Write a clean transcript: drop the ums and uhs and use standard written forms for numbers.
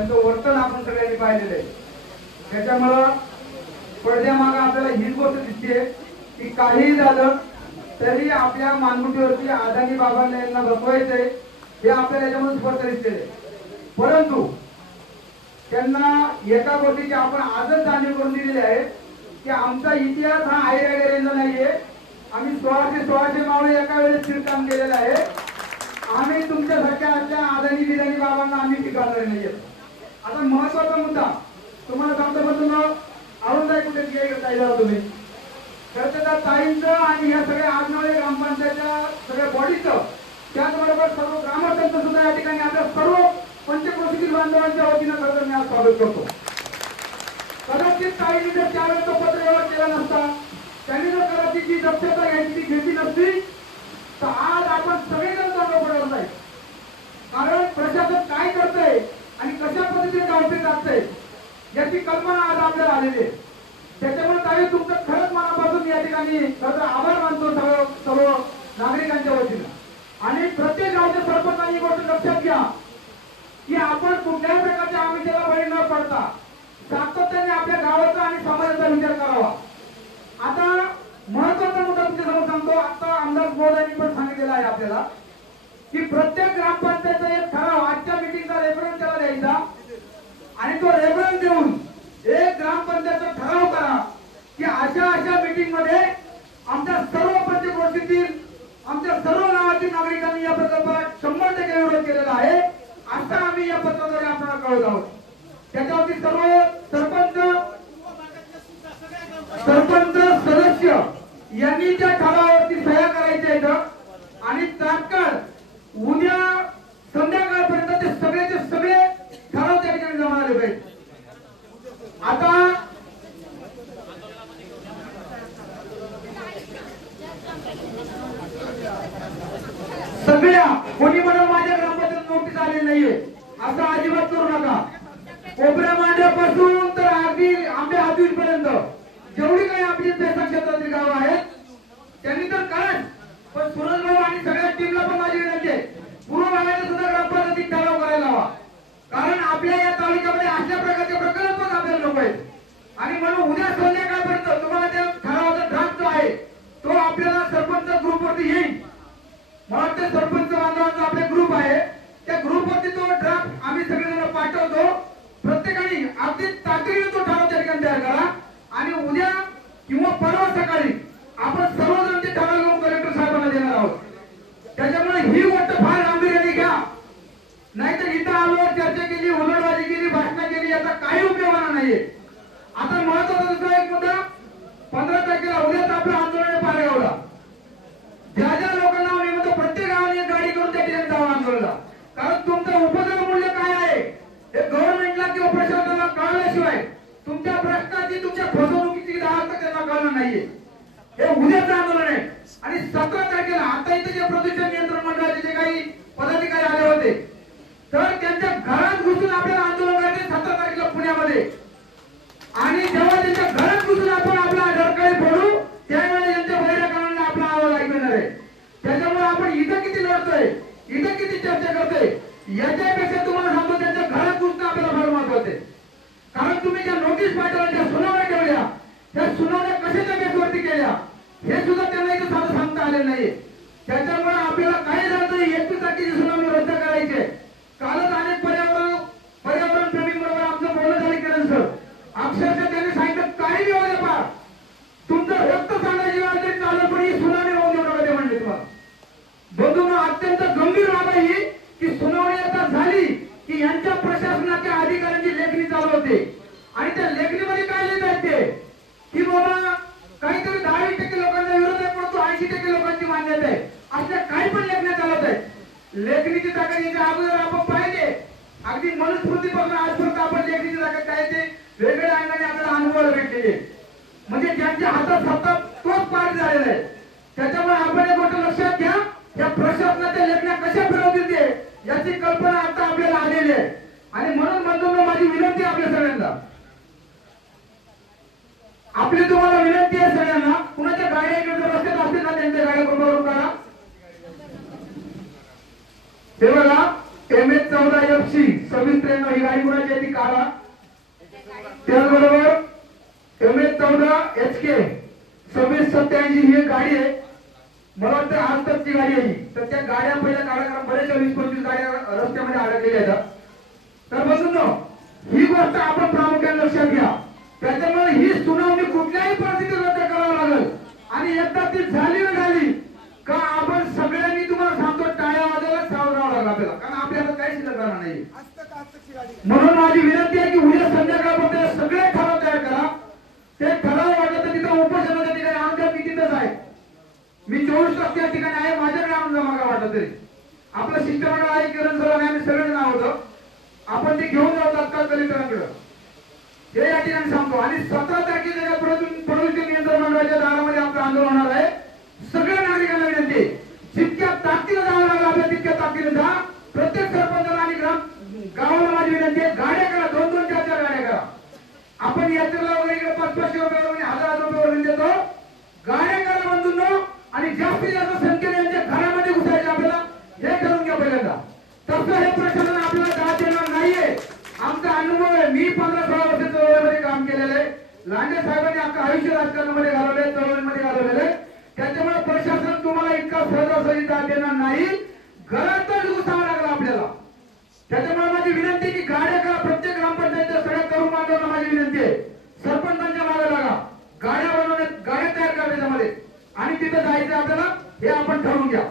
त्यांचं वर्तन आपण सगळ्यांनी पाहिलेलं आहे. त्याच्यामुळं पडद्यामागे आपल्याला हीच गोष्ट दिसते की काहीही झालं तरी आपल्या मानगुटीवरती अदानी बाबांना यांना बसवायचंय हे आपल्याला याच्यामध्ये स्पष्ट दिसते. परंतु त्यांना एका गोष्टीची आपण आजच जाणीव करून दिलेली आहे की आमचा इतिहास हा ऐरागेरेंचा नाहीये. आम्ही 1600 मावळे एका वेळेस शिरकाम केलेला आहे. आम्ही तुमच्यासारख्या असल्या अदानी बिदानी बाबांना आम्ही स्वीकारणार नाहीये. आता महत्वाचा मुद्दा तुम्हाला सांगतो, पण तुम्हाला अरुणताई कुठे गेला तुम्ही तर त्या ताईंचं आणि या सगळ्या आजनाळे ग्रामपंचायतच्या सगळ्या बॉडीचं त्याचबरोबर सर्व ग्रामस्थांचं सुद्धा या ठिकाणी आपल्या सर्व पंचक्रोशीतील बांधवांच्या वतीनं खरं मी आज स्वागत करतो. कदाचित ताईंनी जर त्यावेळेस तो पत्र व्यवहार केला नसता, त्यांनी जर कदाचित जी दक्षता घ्यायची ती घेतली नसती तर आज आपण सगळेजण दंडोपडावर जाईल. कारण प्रशासन काय करतंय आणि कशा पद्धतीने गावठी जातंय याची कल्पना आज आपल्याला आलेली आहे. त्याच्यामुळे ताई तुमचं खरंच मनापासून या ठिकाणी खरं आभार मानतो सर्व नागरिकांच्या वतीनं. आणि प्रत्येक गावच्या सरपंचांनी ही गोष्ट लक्षात घ्या की आपण कुठल्याही प्रकारच्या आमिषाला बळी न पडता सातत्याने आपल्या गावाचा आणि समाजाचा विचार करावा. आता महत्वाचा मुद्दा तुमच्यासमोर सांगतो. आता आमदार महोदयांनी पण सांगितलेला आहे आपल्याला की प्रत्येक ग्रामपंचायतचा एक ठराव आजच्या मिटिंगचा रेफरन्स त्याला द्यायचा आणि तो रेफरन्स देऊन एक ग्रामपंचायतचा ठराव करा की अशा मीटिंग मध्ये आमच्या सर्व पंचक्रोशीतील आमच्या सर्व गावातील नागरिकांनी या प्रकल्पात 100% विरोध केलेला आहे असं आम्ही या पत्राद्वारे आपल्याला कळवत आहोत. त्याच्यावरती सर्व सरपंच सदस्य यांनी त्या ठरावावरती सह्या करायच्या आहेत आणि तात्काळ उद्या संध्याकाळपर्यंत ते सगळे ठराव त्या ठिकाणी जमा झाले पाहिजे. आता सगळ्या कोणी म्हणून माझ्या ग्रामपंचायत नोटीस आलेली नाहीये असं अजिबात करू नका. कोपऱ्या मांड्यापासून तर अगदी आंब्या हातवीस पर्यंत जेवढी काही आपली पेसा क्षेत्रातील गाव आहेत त्यांनी तर कराच, पण सुरज भाऊ आणि सगळ्या टीमला पण माझी विनंती आहे पूर्व भागाचा सुद्धा ग्रामपंचायतीत ठराव करायला हवा. कारण आपल्या या तालुक्यामध्ये अशा प्रकारचे प्रकल्प आपल्याला नको आहेत आणि म्हणून उद्या संध्याकाळपर्यंत तुम्हाला त्या ठरावाचा ड्राफ्ट जो आहे तो आपल्याला सरपंच ग्रुपवरती येईल. मला वाटतं सरपंच बांधवांचा आपले ग्रुप आहे त्या ग्रुपवरती तो ड्राफ्ट आम्ही सगळेजण पाठवतो. प्रत्येकाने अगदी तातडीने तो ठराव त्या ठिकाणी तयार करा आणि उद्या किंवा परवा सकाळी आपण सर्वजण ते ठराव घेऊन कलेक्टर साहेबांना देणार आहोत. त्याच्यामुळे ही गोष्ट फार गांभीर्याने घ्या, नाहीतर इथं आल्यावर चर्चा केली, हुलडबाजी केली, भाषण केली याचा काही उपयोग होणार नाहीये. आता महत्वाचा दुसरा एक मुद्दा 15 तारखेला उद्याच आपलं आंदोलन आहे पारेगावला. ज्या लोकांना आम्ही म्हणतो प्रत्येक गावाने एक गाडी करून त्या ठिकाणी जावं आंदोलनाला. कारण तुमचं उपद्रव मूल्य काय आहे हे गव्हर्नमेंटला किंवा प्रशासनाला कळल्याशिवाय तुमच्या भ्रष्टाची तुमच्या फसवणुकीची दाहक त्यांना कळलं नाहीये. हे उद्याचं आंदोलन आहे आणि 17 तारखेला आता इथे जे प्रदूषण नियंत्रण मंडळाचे जे काही पदाधिकारी आले होते तर त्यांच्या घरात घुसून आपल्याला आंदोलन करायचे 17 तारखेला पुण्यामध्ये. आणि जेव्हा त्यांच्या घरात घुसून आपण आपला डरकाळी फोडू त्यावेळेला त्यांच्या बैठकांना आपला आवाज ऐकणार आहे. त्याच्यामुळे आपण इथं किती लढतोय, इथं किती चर्चा करतोय याच्यापेक्षा तुम्हाला सांगतो त्यांच्या घरात घुसणं आपल्याला फार महत्वाचं आहे. कारण तुम्ही ज्या नोटीस पाठवल्या, ज्या सुनावण्या ठेवल्या, त्या सुनावण्या कशाच्या बेसवरती केल्या हे सुद्धा त्यांना इथं साधं सांगता आलेलं नाहीये. त्याच्यामुळे आपल्याला काय झालं 31 तारखेची सुनावणी रद्द करायची. कालच अनेक पर्यावरण प्रेमी बरोबर आमचं बोलणं झालं किरण सर. अक्षरशः त्यांनी सांगितलं काही बी होऊ पा तुमचं रक्त सांगायची वेळ तरी चालू पण ही सुनावणी होऊन देऊ नका ते म्हणले तुम्हाला. बंधूंनो अत्यंत गंभीर बाब आहे ही की सुनावणी आता झाली की यांच्या प्रशासनाच्या अधिकाऱ्यांची लेखणी चालू होते आणि त्या लेखणीमध्ये काय लिहित आहेत ते की बाबा काहीतरी 10% लोकांचा विरोध आहे परंतु 80% लोकांची मान्यता आहे असल्या काही पण लेखण्या चालत आहेत. लेखणीची ताकद याच्या अगोदर आपण पाहिजे अगदी मनुस्मृतीपासून आजपर्यंत आपण लेखणीची ताकद काय ते वेगवेगळ्या अंगाने आपल्याला अनुभवायला भेटलेले म्हणजे ज्यांच्या हातात सत्ता तोच पाठ झालेला आहे. त्याच्यामुळे आपण एक गोष्ट लक्षात घ्या या प्रशासनाच्या लेखण्या कशा फिरवतील ते याची कल्पना आता आपल्याला आलेली आहे. आणि म्हणून बंधूंनो माझी विनंती आपल्या सगळ्यांना आपली तुम्हाला विनंती आहे सगळ्यांना कुणाच्या गाड्या इकडे रस्त्यात असतील ना त्यांच्या गाड्या बरोबर करा. हे बघा MS14FC 2693 ही गाडी कुणाची आहे ती काढा. त्याचबरोबर MS14 HK 2687 ही एक गाडी आहे. मला वाटतं आज तकची गाडी आहे ही. तर त्या गाड्या पहिल्या काढा, कारण बरेचशा 20-25 गाड्या रस्त्यामध्ये अडकलेल्या आहेत. तर बघून ही गोष्ट आपण प्रामुख्याने लक्षात घ्या. त्याच्यामुळे ही सुनावणी कुठल्याही परिस्थितीत रद्द करावी लागेल. आणि एकदा ती झाली ना झाली का आपण सगळ्यांनी तुम्हाला सांगतो टाळ्या वाजायला सावध राहावं लागेल आपल्याला, कारण आपल्याला काही शिल्लक राहणार नाही. म्हणून माझी विनंती आहे की उद्या संध्याकाळपर्यंत सगळे ठराव तयार करा. ते ठराव वाटलं तर तिथं उपोषणाच्या ठिकाणी आमच्या मी तिथंच आहे. मी 24 तास त्या ठिकाणी आहे. माझ्याकडे आणून जमा का वाटत तरी आपलं शिष्टमंडळ आहे, किरण सर आणि आम्ही सगळे नाव होतं. आपण ते घेऊन जाऊ तात्काळ कलेक्टरांकडे, हे या ठिकाणी सांगतो. आणि 17 तारखेच्या प्रदूषण नियंत्रण मंडळाच्या दारामध्ये आपलं आंदोलन होणार आहे. सगळ्या नागरिकांना विनंती, जितक्या ताकदीने जावं लागलं आपल्याला तितक्या ताकदीने जा. प्रत्येक सरपंचाला आणि गावाला माझी विनंती आहे, गाड्या करा, 2-2, 4-4 गाड्या करा. आपण यात्रेला वगैरे इकडे 500-500 रुपयावर आणि 1000 रुपयावर देतो. गाड्या करा बंधूंनो, आणि जास्तीत जास्त संख्येने यांच्या घरामध्ये घुसायचे आपल्याला, हे ठरवून घ्या पहिल्यांदा. तसं हे प्रशासन आपल्याला दाद देणार नाहीये. आमचा अनुभव आहे. मी 15-16 वर्ष चळवळीमध्ये काम केलेलं आहे. लांडे साहेबांनी आपलं आयुष्य राजकारणामध्ये घालवले, चळवळीमध्ये घालवलेलं आहे. त्याच्यामुळे प्रशासन तुम्हाला इतका सहजासहजी दाद देणार नाही. घरातच घुसावं लागलं आपल्याला. त्याच्यामुळे माझी विनंती की गाड्या करा. प्रत्येक ग्रामपंचायतच्या सगळ्या तरुण बांधवांना माझी विनंती आहे, सरपंचांच्या मागे लागा, गाड्या बनवण्यात, गाड्या तयार करा त्याच्यामध्ये, आणि तिथं जायचं आपल्याला, हे आपण ठरवून घ्या.